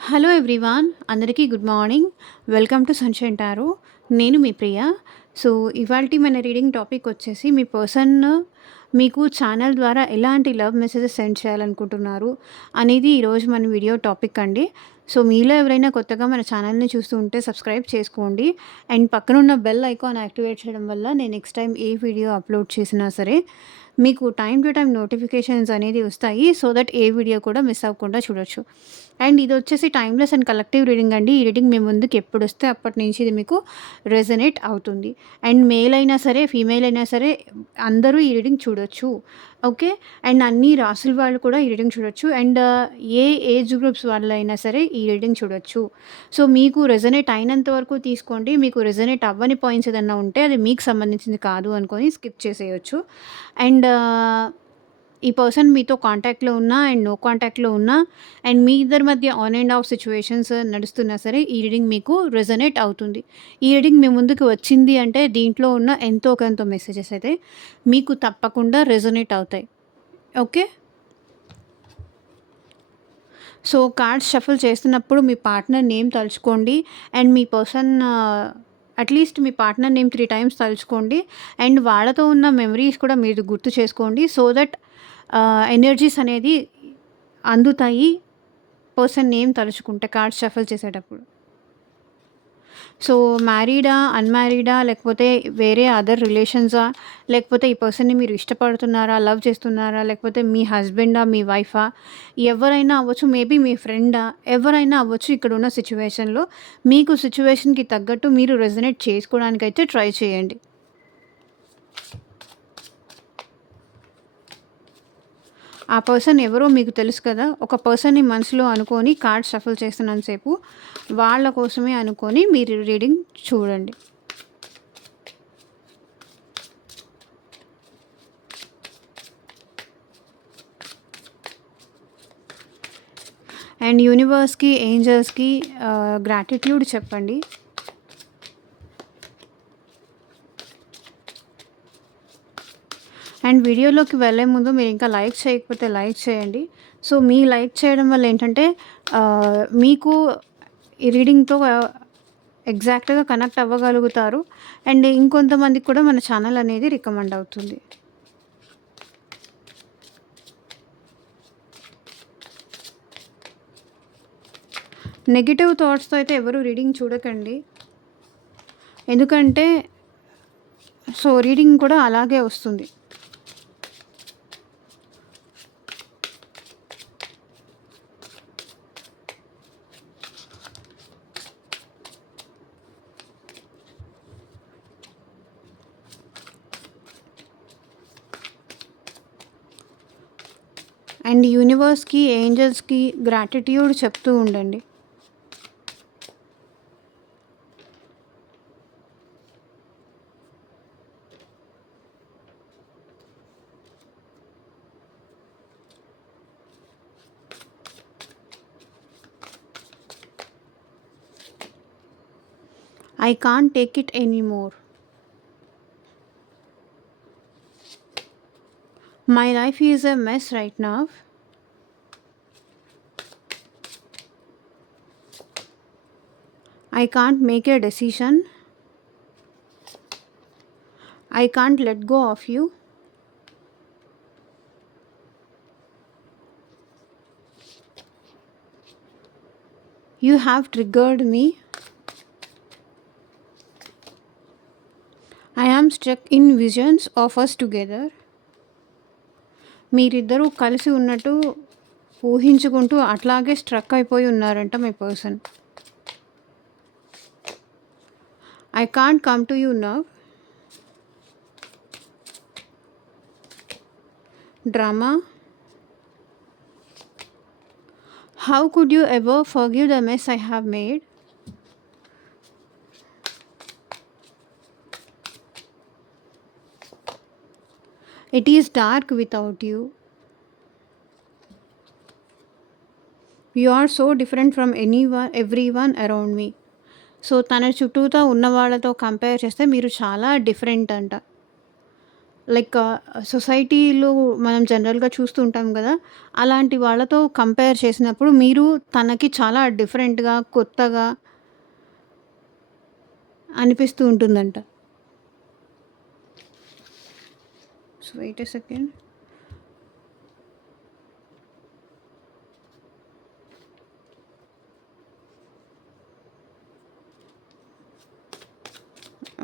Hello everyone, అందరికీ good morning. Welcome to sunshine tarot. నేను మీ ప్రియ. So, ఇవాల్టి మన రీడింగ్ టాపిక్ వచ్చేసి మీ పర్సన్ మీకు ఛానల్ ద్వారా ఎలాంటి లవ్ మెసేజెస్ సెండ్ చేయాలనుకుంటున్నారు అనేది ఈరోజు మన వీడియో టాపిక్ అండి. సో, మీలో ఎవరైనా కొత్తగా మన ఛానల్‌ని చూస్తూ ఉంటే సబ్స్క్రైబ్ చేసుకోండి. అండ్ పక్కనున్న బెల్ ఐకాన్ యాక్టివేట్ చేయడం వల్ల నేను నెక్స్ట్ టైం ఏ వీడియో అప్లోడ్ చేసినా సరే మీకు టైమ్ టు టైమ్ నోటిఫికేషన్స్ అనేది వస్తాయి. సో దట్ ఏ వీడియో కూడా మిస్ అవ్వకుండా చూడొచ్చు. అండ్ ఇది వచ్చేసి టైమ్‌లెస్ అండ్ కలెక్టివ్ రీడింగ్ అండి. ఈ రీడింగ్ మీ ముందుకు ఎప్పుడొస్తే అప్పటి నుంచి ఇది మీకు రెజొనేట్ అవుతుంది. అండ్ మేల్ అయినా సరే, ఫీమేల్ అయినా సరే అందరూ ఈ రీడింగ్ చూడొచ్చు. ఓకే. అండ్ అన్ని రాసుల వాళ్ళు కూడా ఈ రీడింగ్ చూడొచ్చు. అండ్ ఏ ఏజ్ గ్రూప్స్ వాళ్ళైనా సరే ఈ రీడింగ్ చూడొచ్చు. సో, మీకు రెజొనేట్ అయినంత వరకు తీసుకోండి. మీకు రెజొనేట్ అవ్వని పాయింట్స్ ఏదన్నా ఉంటే అది మీకు సంబంధించింది కాదు అనుకోని స్కిప్ చేసేయొచ్చు. అండ్ ఈ పర్సన్ మీతో కాంటాక్ట్‌లో ఉన్నా అండ్ నో కాంటాక్ట్‌లో ఉన్నా అండ్ మీ ఇద్దరి మధ్య ఆన్ అండ్ ఆఫ్ సిట్యుయేషన్స్ నడుస్తున్నా సరే ఈ రీడింగ్ మీకు రెజొనేట్ అవుతుంది. ఈ రీడింగ్ మీ ముందుకు వచ్చింది అంటే దీంట్లో ఉన్న ఎంతో కొంత మెసేజెస్ అయితే మీకు తప్పకుండా రెజొనేట్ అవుతాయి. ఓకే. సో, కార్డ్స్ షఫుల్ చేస్తున్నప్పుడు మీ పార్ట్నర్ నేమ్ తలుచుకోండి. అండ్ మీ పర్సన్ అట్‌లీస్ట్ మీ పార్ట్నర్ నేమ్ 3 టైమ్స్ తలుచుకోండి. అండ్ వాళ్ళతో ఉన్న మెమరీస్ కూడా మీరు గుర్తు చేసుకోండి. సో దట్ ఎనర్జీస్ అనేది అందుతాయి పర్సన్ నేమ్ తలుచుకుంటే కార్డ్స్ షఫుల్ చేసేటప్పుడు. సో, మ్యారీడా? అన్‌మ్యారీడా? లేకపోతే వేరే అదర్ రిలేషన్సా? లేకపోతే ఈ పర్సన్‌ని మీరు ఇష్టపడుతున్నారా? లవ్ చేస్తున్నారా? లేకపోతే మీ హస్బెండా? మీ వైఫా? ఎవరైనా అవ్వచ్చు. మేబీ మీ ఫ్రెండా? ఎవరైనా అవ్వచ్చు. ఇక్కడున్న సిట్యుయేషన్‌లో మీకు సిట్యుయేషన్‌కి తగ్గట్టు మీరు రెజొనేట్ చేసుకోవడానికైతే ట్రై చేయండి. ఆ పర్సన్ ఎవరో మీకు తెలుసు కదా! ఒక పర్సన్‌ని మనసులో అనుకోని కార్డ్ షఫుల్ చేస్తున్నంత సేపు వాళ్ళ కోసమే అనుకోని మీరు రీడింగ్ చూడండి. అండ్ యూనివర్స్‌కి, ఏంజెల్స్‌కి గ్రాటిట్యూడ్ చెప్పండి. అండ్ వీడియోలోకి వెళ్ళే ముందు మీరు ఇంకా లైక్ చేయకపోతే లైక్ చేయండి. సో, మీ లైక్ చేయడం వల్ల ఏంటంటే మీకు ఈ రీడింగ్‌తో ఎగ్జాక్ట్‌గా కనెక్ట్ అవ్వగలుగుతారు. అండ్ ఇంకొంతమందికి కూడా మన ఛానల్ అనేది రికమెండ్ అవుతుంది. నెగెటివ్ థాట్స్‌తో అయితే ఎవరు రీడింగ్ చూడకండి. ఎందుకంటే సో, రీడింగ్ కూడా అలాగే వస్తుంది. అండ్ యూనివర్స్‌కి, ఏంజెల్స్‌కి గ్రాటిట్యూడ్ చెప్తూ ఉండండి. I can't take it anymore. My life is a mess right now. I can't make a decision. I can't let go of you. You have triggered me. I am stuck in visions of us together. మీరిద్దరూ కలిసి ఉన్నట్టు ఊహించుకుంటూ అట్లాగే struck అయిపోయి ఉన్నారంట మీ person. I can't come to you now. Drama. How could you ever forgive the mess I have made? It is dark without you. You are so different from everyone around me. So, తన చుట్టూతా ఉన్న వాళ్ళతో compare చేస్తే మీరు చాలా different అంట. Like సొసైటీలో మనం జనరల్‌గా చూస్తూ ఉంటాం గదా! అలాంటి వాళ్ళతో కంపేర్ చేసినప్పుడు మీరు తనకి చాలా డిఫరెంట్‌గా, కొత్తగా అనిపిస్తూ ఉంటుందంట. So, wait a second.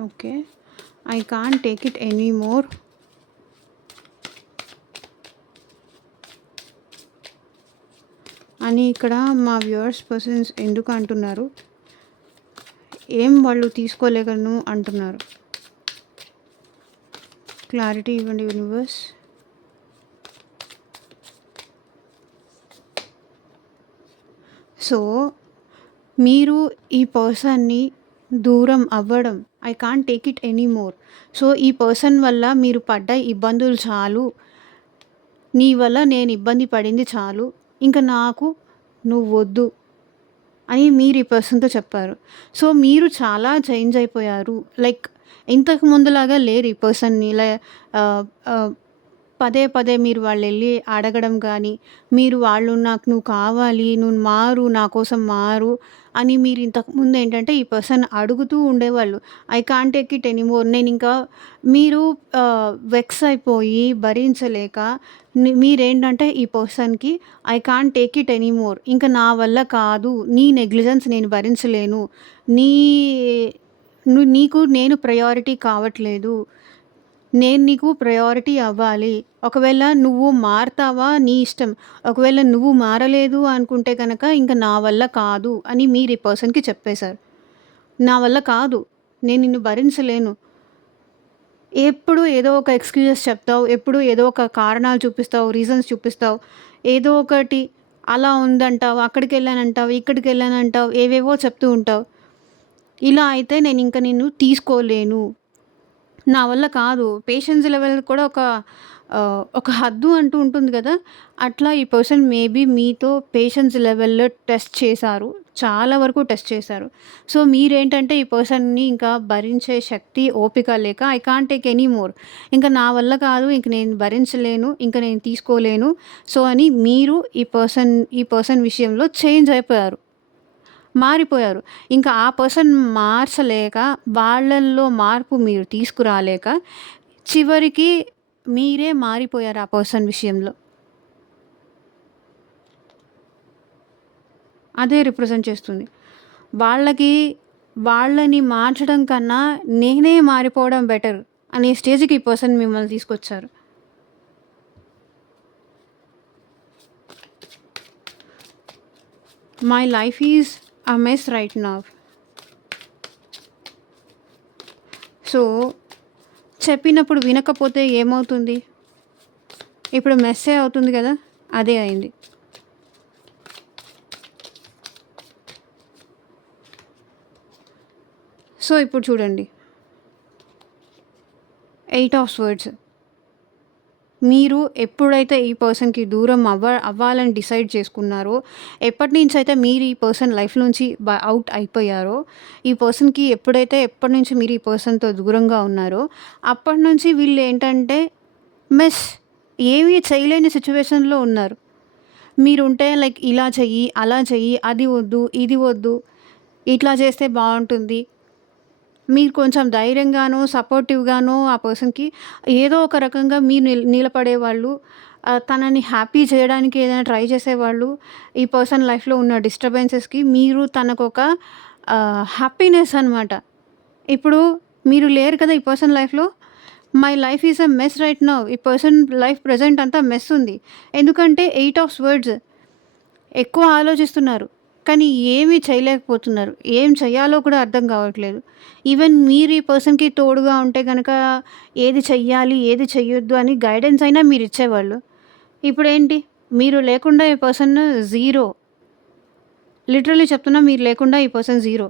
Okay. I can't take it anymore అని ఇక్కడ మా వ్యూవర్స్ పర్సన్స్ ఎందుకు అంటున్నారు? ఏం వాళ్ళు తీసుకోలేగను అంటున్నారు. క్లారిటీ ఇవ్వండి యూనివర్స్. సో, మీరు ఈ పర్సన్‌ని దూరం అవ్వడం I can't take it anymore. So, ఈ పర్సన్ వల్ల మీరు పడ్డ ఇబ్బందులు చాలు. నీ వల్ల నేను ఇబ్బంది పడింది చాలు. ఇంక నాకు నువ్వొద్దు అని మీరు ఈ పర్సన్‌తో చెప్పారు. సో, మీరు చాలా చేంజ్ అయిపోయారు. లైక్ ఇంతకు ముందులాగా లేరు ఈ పర్సన్‌ని ఆహ్, ఆహ్, పదే పదే మీరు వాళ్ళెళ్ళి అడగడం గానీ, మీరు వాళ్ళు నాకు నువ్వు కావాలి, నువ్వు మారు, నా కోసం మారు అని మీరు ఇంతకుముందేంటంటే ఈ పర్సన్ అడుగుతూ ఉండేవాళ్ళు. I can't take it anymore నేనింకా మీరు వెక్స్ అయిపోయి భరించలేక మీరేంటంటే ఈ పర్సన్‌కి I can't take it anymore ఇంక నా వల్ల కాదు, నీ నెగ్లిజెన్స్ నేను భరించలేను. నీ నీకు నేను ప్రయారిటీ కావట్లేదు. నేను నీకు ప్రయారిటీ అవ్వాలి. ఒకవేళ నువ్వు మారతావా నీ ఇష్టం. ఒకవేళ నువ్వు మారలేదు అనుకుంటే గనక ఇంక నా వల్ల కాదు అని మీరు ఈ పర్సన్‌కి చెప్పేశారు. నా వల్ల కాదు. నేను నిన్ను భరించలేను. ఎప్పుడు ఏదో ఒక ఎక్స్‌క్యూజెస్ చెప్తావు. ఎప్పుడు ఏదో ఒక కారణాలు చూపిస్తావు. రీజన్స్ చూపిస్తావు. ఏదో ఒకటి అలా ఉందంటావు, అక్కడికెళ్ళానంటావు, ఇక్కడికెళ్ళానంటావు, ఏవేవో చెప్తూ ఉంటావు. ఇలా అయితే నేనింక నిన్ను తీసుకోలేను. నా వల్ల కాదు. పేషెన్స్ లెవెల్ కూడా ఒక హద్దు అంటూ ఉంటుంది గదా! అట్లా ఈ పర్సన్ మేబీ మీతో పేషెన్స్ లెవెల్‌లో టెస్ట్ చేశారు. చాలా వరకు టెస్ట్ చేశారు. సో, మీరేంటంటే ఈ పర్సన్‌ని ఇంకా భరించే శక్తి, ఓపిక లేక I can't take any more. ఇంక నా వల్ల కాదు. ఇంక నేను భరించలేను. ఇంక నేను తీసుకోలేను. సో, అని మీరు ఈ పర్సన్ విషయంలో చేంజ్ అయిపోయారు. మారిపోయారు. ఇంకా ఆ పర్సన్ మార్చలేక, వాళ్ళల్లో మార్పు మీరు తీసుకురాలేక, చివరికి మీరే మారిపోయారు ఆ పర్సన్ విషయంలో. అదే రిప్రజెంట్ చేస్తుంది. వాళ్ళకి వాళ్ళని మార్చడం కన్నా, నేనే మారిపోవడం బెటర్ అనే స్టేజ్‌కి ఈ పర్సన్ మిమ్మల్ని తీసుకొచ్చారు. My life is a mess right now. So, చెప్పినప్పుడు వినకపోతే ఏమవుతుంది? ఇప్పుడు మెస్సే అవుతుంది గదా! అదే అయింది. సో, ఇప్పుడు చూడండి. 8 ఆఫ్ స్వర్డ్స్. మీరు ఎప్పుడైతే ఈ పర్సన్‌కి దూరం అవ్వాలని డిసైడ్ చేసుకున్నారో, ఎప్పటినుంచైతే మీరు ఈ పర్సన్ లైఫ్ నుంచి ఔట్ అయిపోయారో, ఈ పర్సన్‌కి ఎప్పటినుంచి మీరు ఈ పర్సన్‌తో దూరంగా ఉన్నారో, అప్పటినుంచి వీళ్ళేంటంటే మెస్. ఏమీ చేయలేని సిట్యుయేషన్‌లో ఉన్నారు. మీరుంటే లైక్ ఇలా చెయ్యి, అలా చెయ్యి, అది వద్దు, ఇది వద్దు, ఇట్లా చేస్తే బావుంటుంది. మీరు కొంచెం ధైర్యంగానో, సపోర్టివ్‌గానో ఆ పర్సన్‌కి ఏదో ఒక రకంగా మీరు నిలబడేవాళ్ళు. తనని హ్యాపీ చేయడానికి ఏదైనా ట్రై చేసేవాళ్ళు. ఈ పర్సన్ లైఫ్‌లో ఉన్న డిస్టర్బెన్సెస్‌కి మీరు తనకొక హ్యాపీనెస్ అనమాట. ఇప్పుడు మీరు లేరు కదా! ఈ పర్సన్ లైఫ్‌లో. My life is a mess right now. ఈ పర్సన్ లైఫ్ ప్రెజెంట్ అంతా మెస్ ఉంది. ఎందుకంటే 8 ఆఫ్ స్వర్డ్స్. ఎక్కువ ఆలోచిస్తున్నారు. కానీ ఏమీ చేయలేకపోతున్నారు. ఏం చేయాలో కూడా అర్థం కావట్లేదు. ఈవెన్ మీరు ఈ పర్సన్‌కి తోడుగా ఉంటే గనక ఏది చెయ్యాలి, ఏది చెయ్యొద్దు అని గైడెన్స్ అయినా మీరిచ్చేవాళ్ళు. ఇప్పుడేంటి? మీరు లేకుండా ఈ పర్సన్ జీరో. లిటరల్లీ చెప్తున్నా మీరు లేకుండా ఈ పర్సన్ జీరో.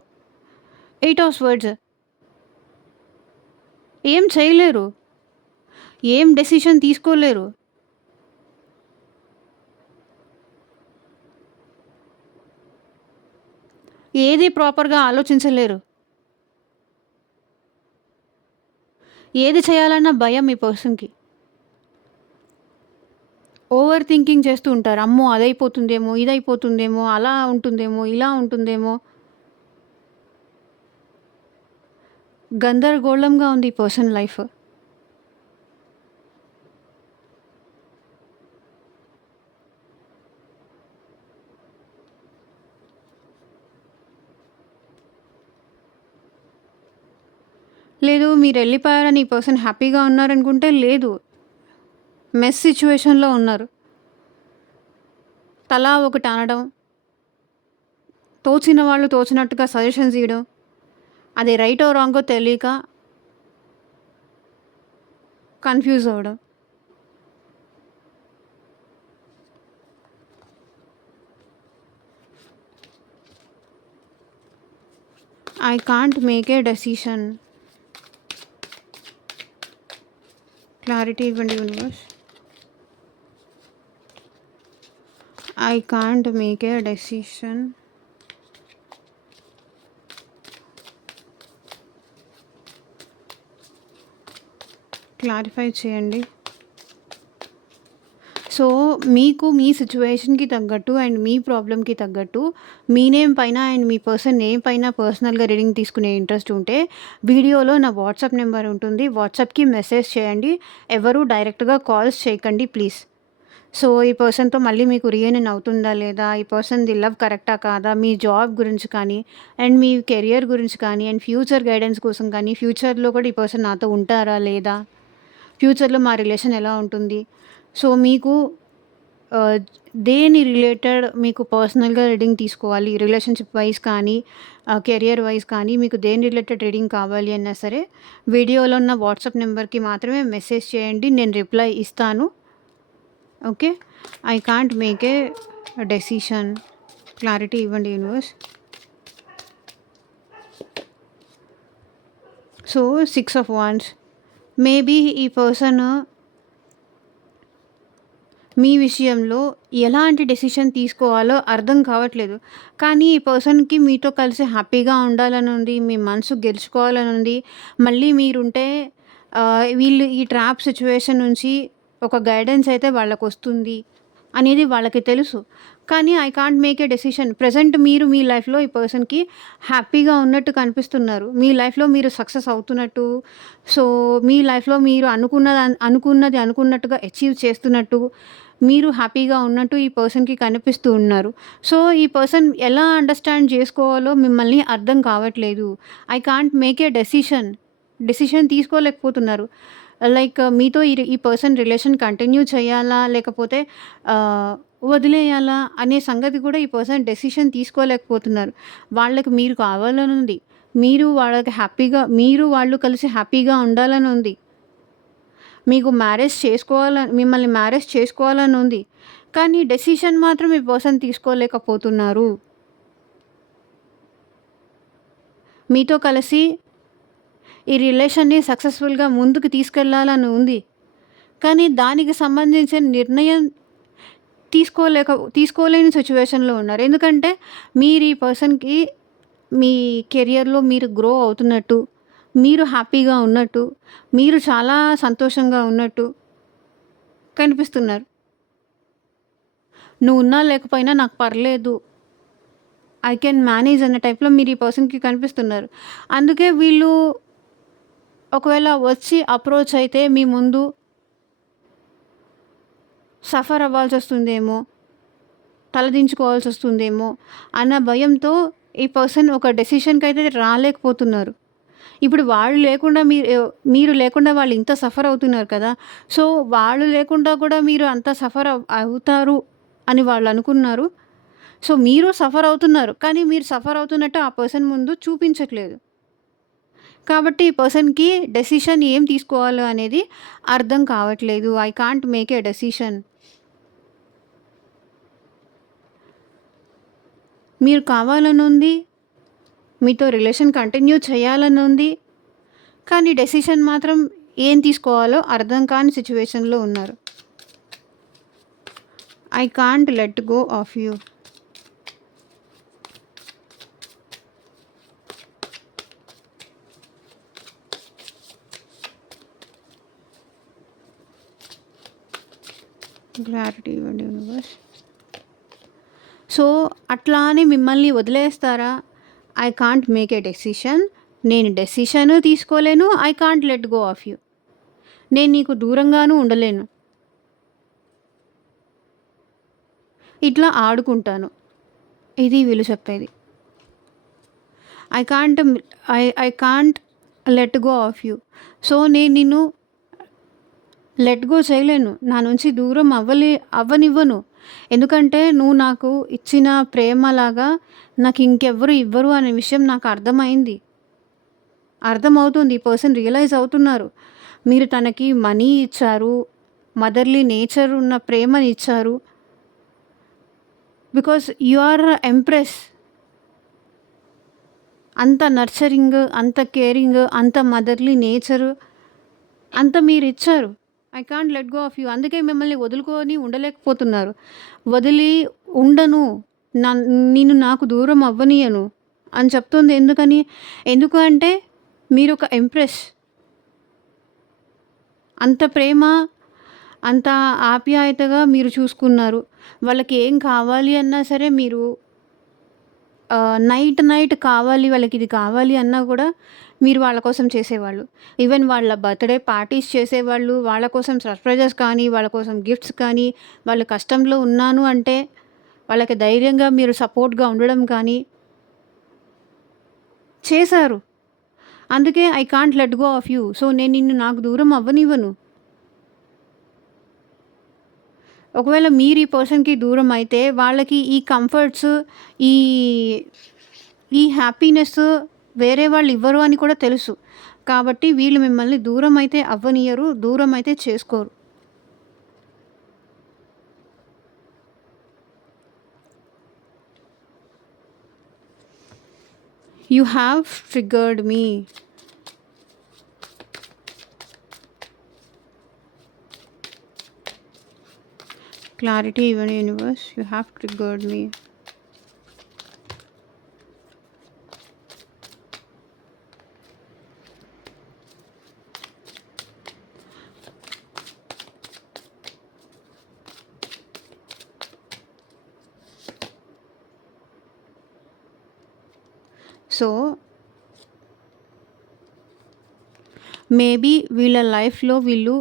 8 of swords. ఏం చేయలేరు. ఏం డెసిషన్ తీసుకోలేరు. ఏది ప్రాపర్‌గా ఆలోచించలేరు. ఏది చేయాలన్నా భయం మీ పర్సన్‌కి. ఓవర్ థింకింగ్ చేస్తూ ఉంటారు. అమ్మో! అదైపోతుందేమో, ఇదైపోతుందేమో, అలా ఉంటుందేమో, ఇలా ఉంటుందేమో. గందరగోళంగా ఉంది ఈ పర్సన్ లైఫ్. లేదు మీరెళ్ళిపోయారని ఈ పర్సన్ హ్యాపీగా ఉన్నారనుకుంటే లేదు. మెస్ సిట్యుయేషన్‌లో ఉన్నారు. తలా ఒకటి అనడం, తోచిన వాళ్ళు తోచినట్టుగా సజెషన్స్ ఇయడం, అది రైటో రాంగో తెలియక కన్‌ఫ్యూజ్ అవ్వడం. I can't make a decision. Clarity ఇవ్వండి universe. I can't make a decision. Clarify చేయండి. సో, మీకు మీ సిట్యుయేషన్‌కి తగ్గట్టు అండ్ మీ ప్రాబ్లమ్‌కి తగ్గట్టు మీ నేమ్ పైన అండ్ మీ పర్సన్ నేమ్ పైన పర్సనల్‌గా రీడింగ్ తీసుకునే ఇంట్రెస్ట్ ఉంటే వీడియోలో నా వాట్సాప్ నెంబర్ ఉంటుంది. వాట్సాప్‌కి మెసేజ్ చేయండి. ఎవరు డైరెక్ట్‌గా కాల్స్ చేయకండి ప్లీజ్. సో, ఈ పర్సన్‌తో మళ్ళీ మీకు రీయూనియన్ అవుతుందా లేదా? ఈ పర్సన్‌ది లవ్ కరెక్టా కాదా? మీ జాబ్ గురించి కానీ అండ్ మీ కెరియర్ గురించి కానీ అండ్ ఫ్యూచర్ గైడెన్స్ కోసం కానీ ఫ్యూచర్‌లో కూడా ఈ పర్సన్ నాతో ఉంటారా లేదా? ఫ్యూచర్‌లో మా రిలేషన్ ఎలా ఉంటుంది? సో, మీకు ఆహ్, దేని రిలేటెడ్ మీకు పర్సనల్‌గా రీడింగ్ తీసుకోవాలి. రిలేషన్‌షిప్ వైస్ కానీ, కెరియర్ వైస్ కానీ మీకు దేని రిలేటెడ్ రీడింగ్ కావాలి అన్నా సరే వీడియోలో ఉన్న వాట్సాప్ నెంబర్‌కి మాత్రమే మెసేజ్ చేయండి. నేను రిప్లై ఇస్తాను. Okay. I can't make a decision. Clarity ఇవ్వండి universe. So, 6 of wands. Maybe ఈ పర్సన్ మీ విషయంలో ఎలాంటి డెసిషన్ తీసుకోవాలో అర్థం కావట్లేదు. కానీ ఈ పర్సన్‌కి మీతో కలిసి హ్యాపీగా ఉండాలని ఉంది. మీ మనసు గెలుచుకోవాలని ఉంది. మళ్ళీ మీరుంటే వీళ్ళు ఈ ట్రాప్ సిట్యుయేషన్ నుంచి ఒక గైడెన్స్ అయితే వాళ్ళకొస్తుంది అనేది వాళ్ళకి తెలుసు. కానీ I can't make a decision. Present మీరు మీ లైఫ్‌లో ఈ పర్సన్‌కి హ్యాపీగా ఉన్నట్టు కనిపిస్తున్నారు. మీ లైఫ్‌లో మీరు సక్సెస్ అవుతున్నట్టు, సో, మీ లైఫ్‌లో మీరు అనుకున్నది అనుకున్నట్టుగా అచీవ్ చేస్తున్నట్టు, మీరు హ్యాపీగా ఉన్నట్టు ఈ పర్సన్‌కి కనిపిస్తూ ఉన్నారు. సో, ఈ పర్సన్ ఎలా అండర్‌స్టాండ్ చేసుకోవాలో మిమ్మల్ని అర్థం కావట్లేదు. I can't make a decision తీసుకోలేకపోతున్నారు. లైక్ మీతో ఈ పర్సన్ రిలేషన్ కంటిన్యూ చేయాలా? లేకపోతే ఆహ్, వదిలేయాలా? అనే సంగతి కూడా ఈ పర్సన్ డెసిషన్ తీసుకోలేకపోతున్నారు. వాళ్ళకి మీరు కావాలనుంది. మీరు వాళ్ళు కలిసి హ్యాపీగా ఉండాలనుంది. మిమ్మల్ని మ్యారేజ్ చేసుకోవాలని ఉంది. కానీ డెసిషన్ మాత్రం ఈ పర్సన్ తీసుకోలేకపోతున్నారు. మీతో కలిసి ఈ రిలేషన్‌ని సక్సెస్‌ఫుల్‌గా ముందుకు తీసుకెళ్లాలని ఉంది. కానీ దానికి సంబంధించిన నిర్ణయం తీసుకోలేని సిట్యుయేషన్‌లో ఉన్నారు. ఎందుకంటే మీరు ఈ పర్సన్‌కి మీ కెరియర్‌లో మీరు గ్రో అవుతున్నట్టు, మీరు హ్యాపీగా ఉన్నట్టు, మీరు చాలా సంతోషంగా ఉన్నట్టు కనిపిస్తున్నారు. నువ్వున్నా లేకపోయినా నాకు పర్లేదు. ఐ కెన్ మేనేజ్ అన్న టైప్‌లో మీరు ఈ పర్సన్‌కి కనిపిస్తున్నారు. అందుకే వీళ్ళు ఒకవేళ వచ్చి అప్రోచ్ అయితే మీ ముందు సఫర్ అవ్వాల్సొస్తుందేమో, తలదించుకోవాల్సొస్తుందేమో అన్న భయంతో ఈ పర్సన్ ఒక డెసిషన్‌కైతే రాలేకపోతున్నారు. ఇప్పుడు మీరు లేకుండా వాళ్ళు ఇంత సఫర్ అవుతున్నారు కదా! సో, వాళ్ళు లేకుండా కూడా మీరు అంత సఫర్ అవుతారు అని వాళ్ళనుకున్నారు. సో, మీరు సఫర్ అవుతున్నారు. కానీ మీరు సఫర్ అవుతున్నట్టు ఆ పర్సన్ ముందు చూపించట్లేదు. కాబట్టి ఈ పర్సన్‌కి డెసిషన్ ఏం తీసుకోవాలో అనేది అర్థం కావట్లేదు. I can't make a decision. మీరు కావాలనుంది. మీతో రిలేషన్ కంటిన్యూ చేయాలనుంది. కానీ డెసిషన్ మాత్రం ఏం తీసుకోవాలో అర్థం కాని సిట్యుయేషన్‌లో ఉన్నారు. I can't let go of you. Clarity ఇవ్వండి యూనివర్స్. సో అట్లా అని మిమ్మల్ని వదిలేస్తారా? I can't make a decision. నేను డెసిషన్ తీసుకోలేను. I can't let go of you. నేను నీకు దూరంగాను ఉండలేను. ఇట్లా ఆడుకుంటాను. ఇది వీళ్ళు చెప్పేది. I can't I can't let go of you. So నేను నిన్ను లెట్ గో చేయలేను. నా నుంచి దూరం అవ్వనివ్వను. ఎందుకంటే నువ్వు నాకు ఇచ్చిన ప్రేమలాగా నాకు ఇంకెవ్వరు ఇవ్వరు అనే విషయం నాకు అర్థమైంది. అర్థమవుతుంది. ఈ పర్సన్ రియలైజ్ అవుతున్నారు. మీరు తనకి మనీ ఇచ్చారు. మదర్లీ నేచర్ ఉన్న ప్రేమని ఇచ్చారు. Because you are empress. అంత నర్చరింగ్, అంత కేరింగ్, అంత మదర్లీ నేచర్ అంత మీరు ఇచ్చారు. I can't let go of you. అందుకే మిమ్మల్ని వదులుకొని ఉండలేకపోతున్నారు. వదిలి ఉండను, నేను నాకు దూరం అవ్వనీయను అని చెప్తుంది. ఎందుకని? ఎందుకు అంటే మీరు ఒక ఎంప్రెస్. అంత ప్రేమ, అంత ఆప్యాయతగా మీరు చూసుకున్నారు. వాళ్ళకి ఏం కావాలి అన్నా సరే మీరు నైట్ కావాలి, వాళ్ళకి ఇది కావాలి అన్నా కూడా మీరు వాళ్ళ కోసం చేసేవాళ్ళు. ఈవెన్ వాళ్ళ బర్త్డే పార్టీస్ చేసేవాళ్ళు. వాళ్ళ కోసం సర్ప్రైజెస్ కానీ, వాళ్ళ కోసం గిఫ్ట్స్ కానీ, వాళ్ళు కష్టంలో ఉన్నాను అంటే వాళ్ళకి ధైర్యంగా మీరు సపోర్ట్గా ఉండడం కానీ చేశారు. అందుకే I can't let go of you. So నేను నిన్ను నాకు దూరం అవ్వనివ్వను. ఒకవేళ మీరు ఈ పర్సన్కి దూరం అయితే వాళ్ళకి ఈ కంఫర్ట్స్, ఈ ఈ హ్యాపీనెస్ వేరే వాళ్ళు ఇవ్వరు అని కూడా తెలుసు. కాబట్టి వీళ్ళు మిమ్మల్ని దూరం అయితే అవ్వనియరు, దూరం అయితే చేసుకోరు. You have triggered me. Clarity ఇవ్వండి universe. You have triggered me. So maybe వీళ్ళ లైఫ్లో వీళ్ళు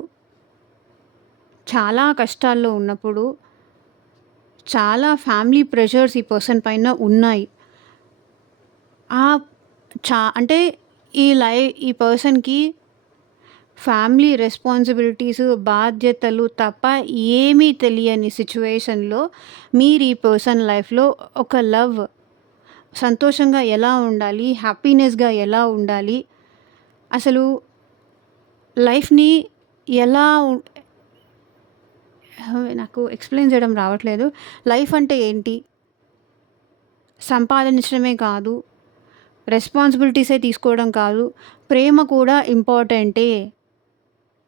చాలా కష్టాల్లో ఉన్నప్పుడు చాలా ఫ్యామిలీ ప్రెషర్స్ ఈ పర్సన్ పైన ఉన్నాయి. అంటే ఈ పర్సన్కి ఫ్యామిలీ రెస్పాన్సిబిలిటీస్, బాధ్యతలు తప్ప ఏమీ తెలియని సిచ్యువేషన్లో మీరు ఈ పర్సన్ లైఫ్లో ఒక లవ్, సంతోషంగా ఎలా ఉండాలి, హ్యాపీనెస్గా ఎలా ఉండాలి, అసలు లైఫ్ని ఎలా నాకు ఎక్స్ప్లెయిన్ చేయడం రావట్లేదు. లైఫ్ అంటే ఏంటి, సంపాదించడమే కాదు, రెస్పాన్సిబిలిటీసే తీసుకోవడం కాదు, ప్రేమ కూడా ఇంపార్టెంటే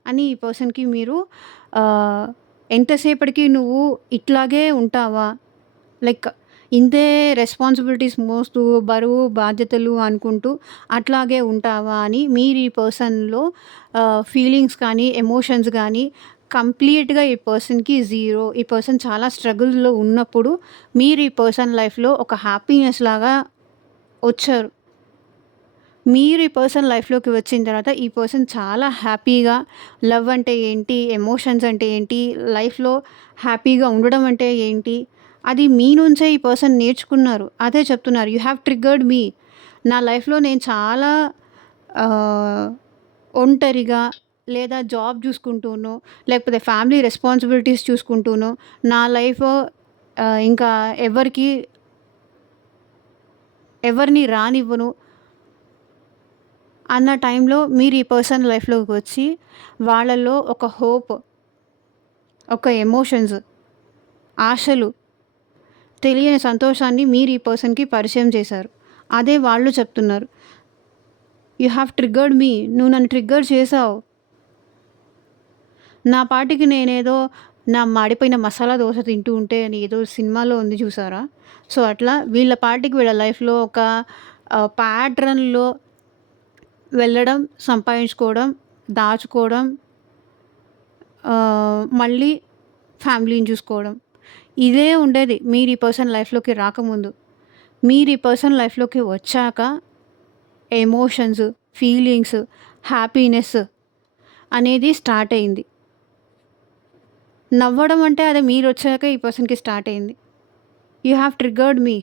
అని ఈ పర్సన్కి మీరు ఎంతసేపటికి నువ్వు ఇట్లాగే ఉంటావా, లైక్ ఇంతే రెస్పాన్సిబిలిటీస్ మోస్తూ బరువు బాధ్యతలు అనుకుంటూ అట్లాగే ఉంటావా అని మీరు ఈ పర్సన్లో ఫీలింగ్స్ కానీ, ఎమోషన్స్ కానీ కంప్లీట్గా ఈ పర్సన్కి జీరో. ఈ పర్సన్ చాలా స్ట్రగుల్లో ఉన్నప్పుడు మీరు ఈ పర్సన్ లైఫ్లో ఒక హ్యాపీనెస్ లాగా వచ్చారు. మీరు ఈ పర్సన్ లైఫ్లోకి వచ్చిన తర్వాత ఈ పర్సన్ చాలా హ్యాపీగా, లవ్ అంటే ఏంటి, ఎమోషన్స్ అంటే ఏంటి, లైఫ్లో హ్యాపీగా ఉండడం అంటే ఏంటి, అది మీ నుంచే ఈ పర్సన్ నేర్చుకున్నారు. అదే చెప్తున్నారు, యూ హ్యావ్ ట్రిగర్డ్ మీ. నా లైఫ్లో నేను చాలా ఒంటరిగా, లేదా జాబ్ చూసుకుంటూనో, లేకపోతే ఫ్యామిలీ రెస్పాన్సిబిలిటీస్ చూసుకుంటూనో, నా లైఫ్ ఇంకా ఎవరిని రానివ్వను అన్న టైంలో మీరు ఈ పర్సన్ లైఫ్లోకి వచ్చి వాళ్ళలో ఒక హోప్, ఒక ఎమోషన్స్, ఆశలు, తెలియని సంతోషాన్ని మీరు ఈ పర్సన్కి పరిచయం చేశారు. అదే వాళ్ళు చెప్తున్నారు, యూ హ్యావ్ ట్రిగర్డ్ మీ. నువ్వు నన్ను ట్రిగ్గర్ చేసావు. నా పాటికి నేనేదో నా మాడిపోయిన మసాలా దోశ తింటూ ఉంటే అని ఏదో సినిమాలో ఉంది చూసారా? సో అట్లా వీళ్ళ పాటికి వీళ్ళ లైఫ్లో ఒక ప్యాటర్న్లో వెళ్ళడం, సంపాదించుకోవడం, దాచుకోవడం, మళ్ళీ ఫ్యామిలీని చూసుకోవడం. ఇదే ఉండేది మీరు ఈ పర్సన్ లైఫ్‌లోకి రాకముందు. మీరు ఈ పర్సన్ లైఫ్‌లోకి వచ్చాక ఎమోషన్స్, ఫీలింగ్స్, హ్యాపీనెస్ అనేది స్టార్ట్ అయింది. నవ్వడం అంటే అది మీరొచ్చాక ఈ పర్సన్‌కి స్టార్ట్ అయింది. You have triggered me.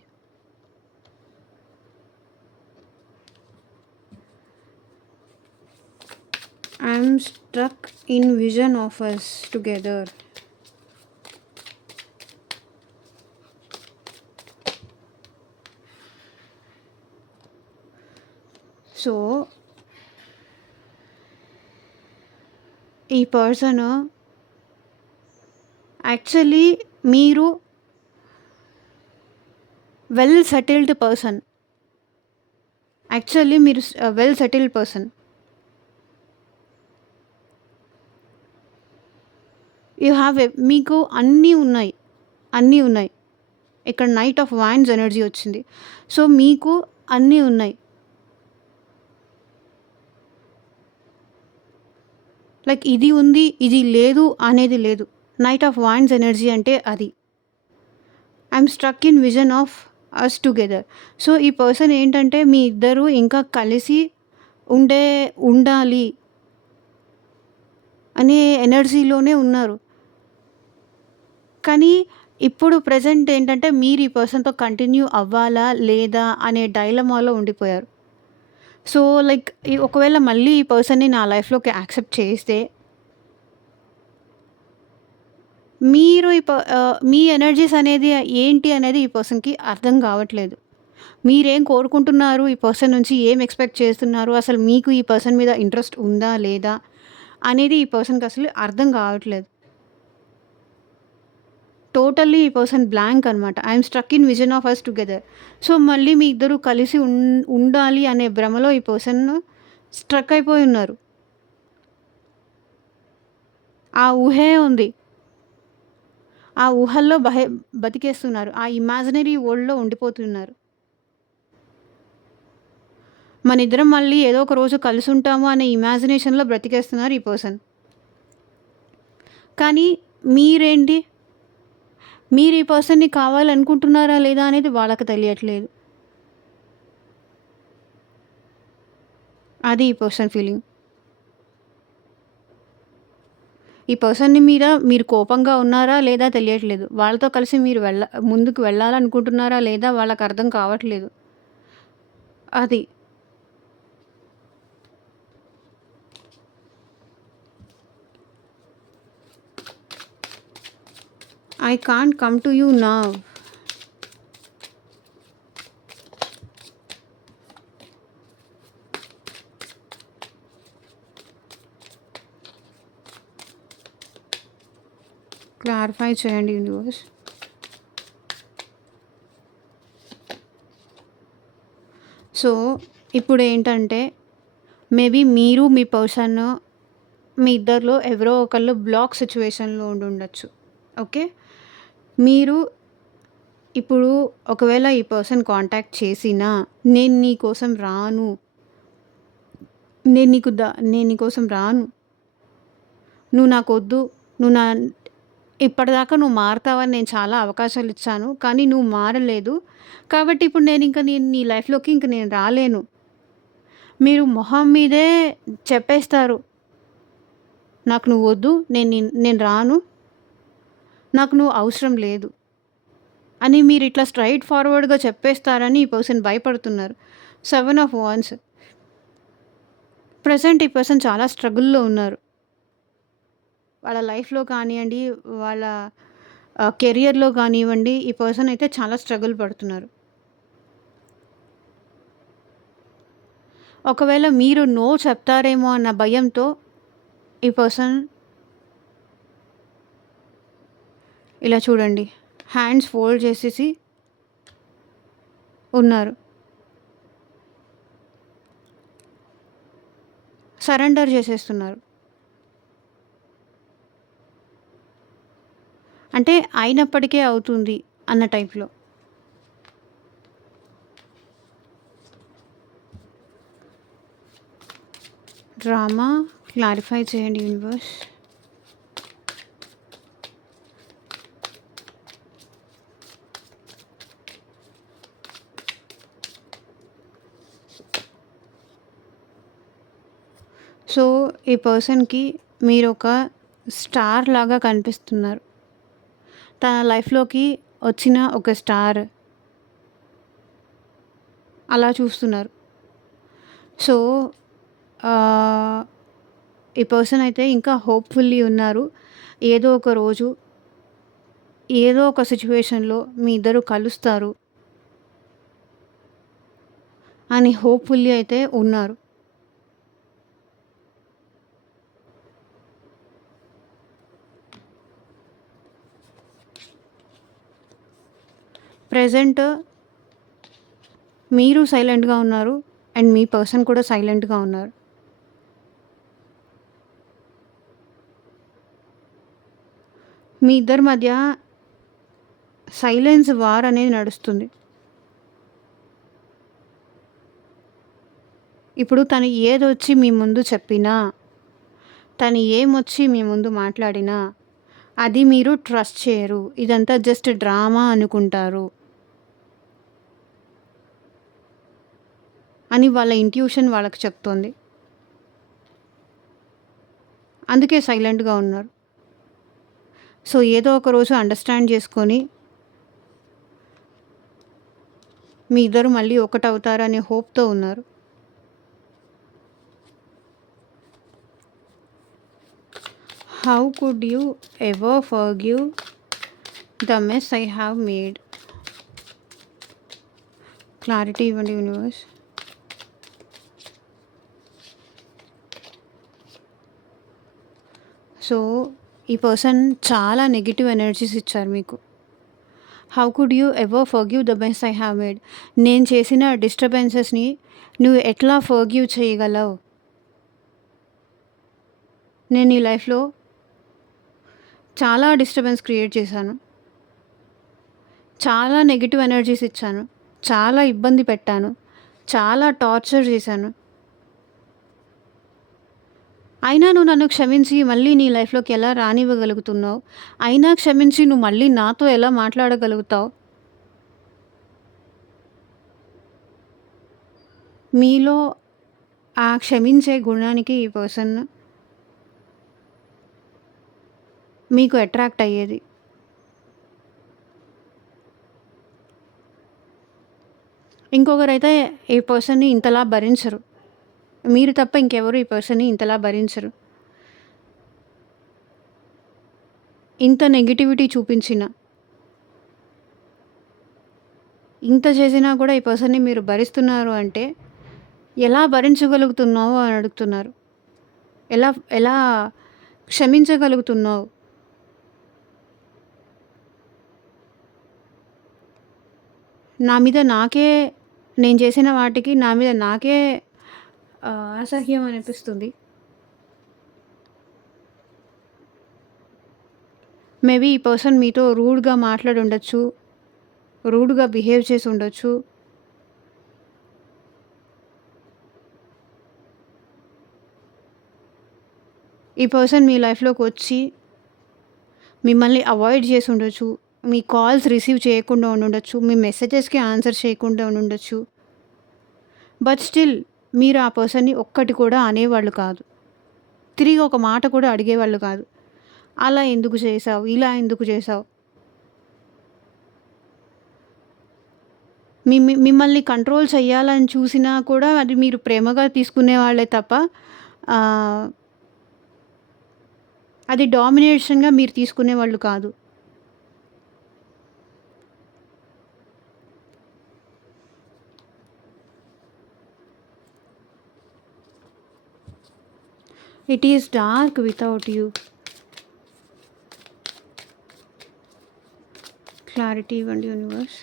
I'm struck in vision of us together. So, ఈ పర్సన్ యాక్చువల్లీ మీరు వెల్ సెటిల్డ్ పర్సన్. యాక్చువల్లీ మీరు well settled person. You have మీకు అన్నీ ఉన్నాయి. అన్నీ ఉన్నాయి. ఇక్కడ నైట్ ఆఫ్ వాండ్స్ ఎనర్జీ వచ్చింది. సో, మీకు అన్నీ ఉన్నాయి. లైక్ ఇది ఉంది, ఇది లేదు అనేది లేదు. నైట్ ఆఫ్ వాండ్స్ ఎనర్జీ అంటే అది. I'm struck in vision of us together. So, ఈ పర్సన్ ఏంటంటే మీ ఇద్దరు ఇంకా కలిసి ఉండాలి అనే ఎనర్జీలోనే ఉన్నారు. కానీ ఇప్పుడు ప్రెజెంట్ ఏంటంటే మీరు ఈ పర్సన్‌తో కంటిన్యూ అవ్వాలా? లేదా? అనే డైలమాలో ఉండిపోయారు. సో, లైక్ ఒకవేళ మళ్ళీ ఈ పర్సన్‌ని నా లైఫ్‌లోకి యాక్సెప్ట్ చేస్తే మీరు మీ ఎనర్జీస్ అనేది ఏంటి అనేది ఈ పర్సన్‌కి అర్థం కావట్లేదు. మీరేం కోరుకుంటున్నారు? ఈ పర్సన్ నుంచి ఏం ఎక్స్‌పెక్ట్ చేస్తున్నారు? అసలు మీకు ఈ పర్సన్ మీద ఇంట్రెస్ట్ ఉందా? లేదా? అనేది ఈ పర్సన్‌కి అసలు అర్థం కావట్లేదు. టోటల్లీ ఈ పర్సన్ బ్లాంక్ అనమాట. I'm struck in vision of us together. So, మళ్ళీ మీ ఇద్దరు కలిసి ఉండాలి అనే భ్రమలో ఈ పర్సన్ స్ట్రక్ అయిపోయి ఉన్నారు. ఆ ఊహే ఉంది. ఆ ఊహల్లో బతికేస్తున్నారు. ఆ ఇమాజినరీ వరల్డ్‌లో ఉండిపోతున్నారు. మనిద్దరం మళ్ళీ ఏదో ఒక రోజు కలిసుంటాము అనే ఇమాజినేషన్‌లో బ్రతికేస్తున్నారు ఈ పర్సన్. కానీ మీరేంటి? మీరు ఈ పర్సన్‌ని కావాలనుకుంటున్నారా లేదా అనేది వాళ్ళకి తెలియట్లేదు. అది ఈ పర్సన్ ఫీలింగ్. ఈ పర్సన్‌ని మీద మీరు కోపంగా ఉన్నారా లేదా తెలియట్లేదు. వాళ్ళతో కలిసి మీరు ముందుకు వెళ్ళాలనుకుంటున్నారా లేదా వాళ్ళకి అర్థం కావట్లేదు. అది. I can't come to you now. Clarify చేయండి యూనివర్స్. సో, ఇప్పుడేంటంటే మేబీ మీరు మీ పర్సన్ మీ ఇద్దరిలో ఎవరో ఒకళ్ళు బ్లాక్ సిట్యుయేషన్‌లో ఉండుండొచ్చు. ఓకే. మీరు ఇప్పుడు ఒకవేళ ఈ పర్సన్ కాంటాక్ట్ చేసినా, నేను నీ కోసం రాను. నేను నీ కోసం రాను. నువ్వు నాకొద్దు. నువ్వు నా ఇప్పటిదాకా నువ్వు మారతావని నేను చాలా అవకాశాలిచ్చాను. కానీ నువ్వు మారలేదు. కాబట్టి ఇప్పుడు నేను నీ లైఫ్‌లోకి నేను రాలేను. మీరు మొహం మీదే చెప్పేస్తారు. నాకు నువ్వొద్దు. నేను రాను. నాకు నువ్వు అవసరం లేదు అని మీరిట్లా స్ట్రెయిట్ ఫార్వర్డ్‌గా చెప్పేస్తారని ఈ పర్సన్ భయపడుతున్నారు. 7 ఆఫ్ వాండ్స్. ప్రెజెంట్ ఈ పర్సన్ చాలా స్ట్రగుల్‌లో ఉన్నారు. వాళ్ళ లైఫ్‌లో కానియండి, వాళ్ళ కెరియర్‌లో కానివ్వండి, ఈ పర్సన్ అయితే చాలా స్ట్రగుల్ పడుతున్నారు. ఒకవేళ మీరు నో చెప్తారేమో అన్న భయంతో ఈ పర్సన్ ఇలా చూడండి. హ్యాండ్స్ ఫోల్డ్ చేసేసి ఉన్నారు. సరెండర్ చేసేస్తున్నారు. అంటే అయినప్పటికే అవుతుంది అన్న టైప్‌లో. డ్రామా క్లారిఫై చేయండి యూనివర్స్. సో, ఈ పర్సన్‌కి మీరొక స్టార్ లాగా కనిపిస్తున్నారు. తన లైఫ్‌లోకి వచ్చిన ఒక స్టార్ అలా చూస్తున్నారు. సో, ఆహ్, ఈ పర్సన్ అయితే ఇంకా హోప్‌ఫుల్లీ ఉన్నారు. ఏదో ఒక రోజు, ఏదో ఒక సిట్యుయేషన్‌లో మీ ఇద్దరు కలుస్తారు అని హోప్‌ఫుల్లీ అయితే ఉన్నారు. ప్రెజెంట్ మీరు సైలెంట్‌గా ఉన్నారు. అండ్ మీ పర్సన్ కూడా సైలెంట్‌గా ఉన్నారు. మీ ఇద్దరి మధ్య సైలెన్స్ వార్ అనేది నడుస్తుంది. ఇప్పుడు తను ఏదొచ్చి మీ ముందు చెప్పినా, తను ఏమొచ్చి మీ ముందు మాట్లాడినా, అది మీరు ట్రస్ట్ చేయరు. ఇదంతా జస్ట్ డ్రామా అనుకుంటారు అని వాళ్ళ ఇంట్యూషన్ వాళ్ళకి చెప్తోంది. అందుకే సైలెంట్‌గా ఉన్నారు. సో, ఏదో ఒక రోజు అండర్‌స్టాండ్ చేసుకొని, మీ ఇద్దరు మళ్ళీ ఒకటవుతారనే హోప్‌తో ఉన్నారు. How could you ever forgive the mess I have made? Clarity ఇవ్వండి యూనివర్స్. సో, ఈ పర్సన్ చాలా నెగెటివ్ ఎనర్జీస్ ఇచ్చారు మీకు. How could you ever forgive the mess I have made? నేను చేసిన డిస్టర్బెన్సెస్‌ని నువ్వు ఎట్లా ఫర్‌గివ్ చేయగలవు? నేను నీ లైఫ్‌లో చాలా డిస్టర్బెన్స్ క్రియేట్ చేశాను. చాలా నెగెటివ్ ఎనర్జీస్ ఇచ్చాను. చాలా ఇబ్బంది పెట్టాను. చాలా టార్చర్ చేశాను. అయినా నువ్వు నన్ను క్షమించి మళ్ళీ నీ లైఫ్‌లోకి ఎలా రానివ్వగలుగుతున్నావు? అయినా క్షమించి నువ్వు మళ్ళీ నాతో ఎలా మాట్లాడగలుగుతావు? మీలో ఆ క్షమించే గుణానికి ఈ పర్సన్ మీకు అట్రాక్ట్ అయ్యేది. ఇంకొకరైతే ఈ పర్సన్‌ని ఇంతలా భరించరు. మీరు తప్ప ఇంకెవరు ఈ పర్సన్‌ని ఇంతలా భరించరు. ఇంత నెగటివిటీ చూపించినా, ఇంత చేసినా కూడా ఈ పర్సన్‌ని మీరు భరిస్తున్నారు అంటే, ఎలా భరించగలుగుతున్నావు అని అడుగుతున్నారు. ఎలా ఎలా క్షమించగలుగుతున్నావు? నా మీద నాకే నేను చేసిన వాటికి నా మీద నాకే అసహ్యం అనిపిస్తుంది. మేబీ ఈ పర్సన్ మీతో రూడ్‌గా మాట్లాడి ఉండొచ్చు. రూడ్‌గా బిహేవ్ చేసి ఉండొచ్చు. ఈ పర్సన్ మీ లైఫ్‌లోకి వచ్చి మిమ్మల్ని అవాయిడ్ చేసి ఉండొచ్చు. మీ కాల్స్ రిసీవ్ చేయకుండా ఉండుండొచ్చు. మీ మెసేజెస్‌కి ఆన్సర్ చేయకుండా ఉండుండొచ్చు. బట్ స్టిల్ మీరు ఆ పర్సన్‌ని ఒక్కటి కూడా అనేవాళ్ళు కాదు. తిరిగి ఒక మాట కూడా అడిగేవాళ్ళు కాదు. అలా ఎందుకు చేశావు? ఇలా ఎందుకు చేశావు? మిమ్మల్ని కంట్రోల్ చేయాలని చూసినా కూడా అది మీరు ప్రేమగా తీసుకునేవాళ్ళే తప్ప ఆహ్, అది డామినేషన్‌గా మీరు తీసుకునేవాళ్ళు కాదు. It is dark without you. Clarity ఇవ్వండి universe.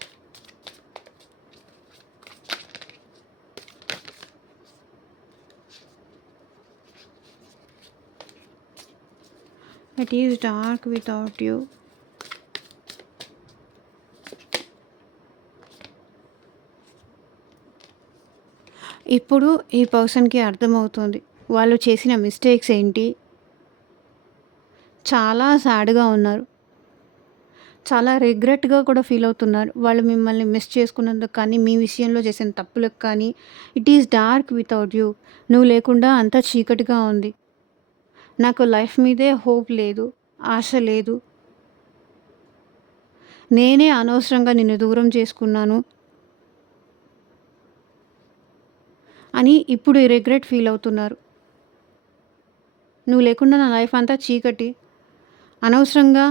It is dark without you. ఇప్పుడు ఈ పర్సన్‌కి అర్థమవుతుంది. వాళ్ళు చేసిన మిస్టేక్స్ ఏంటి? చాలా సాడ్‌గా ఉన్నారు. చాలా రిగ్రెట్‌గా కూడా ఫీల్ అవుతున్నారు. వాళ్ళు మిమ్మల్ని మిస్ చేసుకున్నందుకు కానీ, మీ విషయంలో చేసిన తప్పులకు కానీ, it is dark without you. నువ్వు లేకుండా అంతా చీకటిగా ఉంది. నాకు లైఫ్ మీదే హోప్ లేదు. ఆశ లేదు. నేనే అనవసరంగా నిన్ను దూరం చేసుకున్నాను అని ఇప్పుడు రిగ్రెట్ ఫీల్ అవుతున్నారు. నువ్వు లేకుండా నా లైఫ్ అంతా చీకటి. అనవసరంగా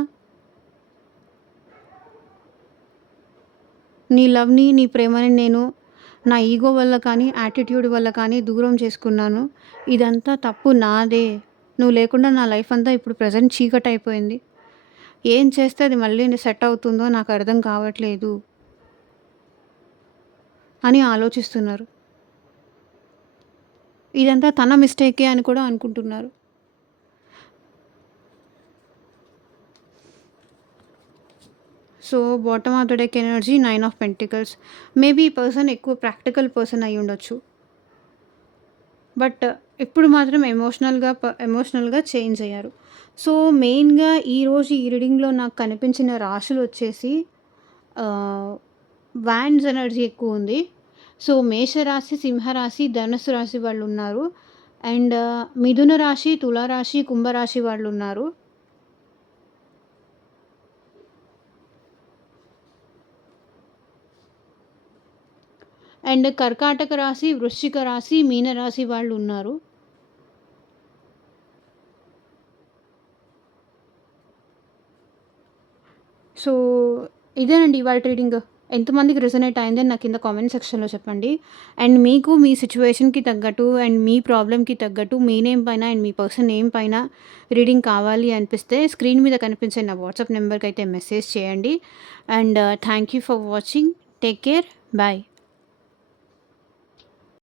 నీ లవ్‌ని, నీ ప్రేమని నేను నా ఈగో వల్ల కానీ, యాటిట్యూడ్ వల్ల కానీ దూరం చేసుకున్నాను. ఇదంతా తప్పు నాదే. నువ్వు లేకుండా నా లైఫ్ అంతా ఇప్పుడు ప్రెజెంట్ చీకటయిపోయింది. ఏం చేస్తే అది మళ్ళీ సెట్ అవుతుందో నాకు అర్థం కావట్లేదు అని ఆలోచిస్తున్నారు. ఇదంతా తన మిస్టేకే అని కూడా అనుకుంటున్నారు. So, bottom of the deck energy 9 of pentacles. Maybe ఈ పర్సన్ ఎక్కువ ప్రాక్టికల్ పర్సన్ అయ్యుండొచ్చు. బట్ ఇప్పుడు మాత్రం ఎమోషనల్‌గా చేంజ్ అయ్యారు. సో, మెయిన్‌గా ఈరోజు ఈ రీడింగ్‌లో నాకు కనిపించిన రాశులొచ్చేసి ఆహ్, వాండ్స్ ఎనర్జీ ఎక్కువుంది. సో, మేషరాశి, సింహరాశి, ధనుస్సు రాశి వాళ్ళున్నారు. అండ్ మిథున రాశి, తులారాశి, కుంభరాశి వాళ్ళున్నారు. అండ్ కర్కాటక రాశి, వృశ్చిక రాశి, మీనరాశి వాళ్ళున్నారు. సో, ఇదేనండి ఇవాల్టి రీడింగ్. ఎంతమందికి రెసొనేట్ అయిందని నాకు కింద కామెంట్ సెక్షన్‌లో చెప్పండి. అండ్ మీకు మీ సిట్యుయేషన్‌కి తగ్గట్టు అండ్ మీ ప్రాబ్లమ్‌కి తగ్గట్టు మీ నేమ్ పైన అండ్ మీ పర్సన్ నేమ్ పైన రీడింగ్ కావాలి అనిపిస్తే స్క్రీన్ మీద కనిపించే నా వాట్సాప్ నెంబర్‌కైతే మెసేజ్ చేయండి. And thank you for watching. Take care. Bye.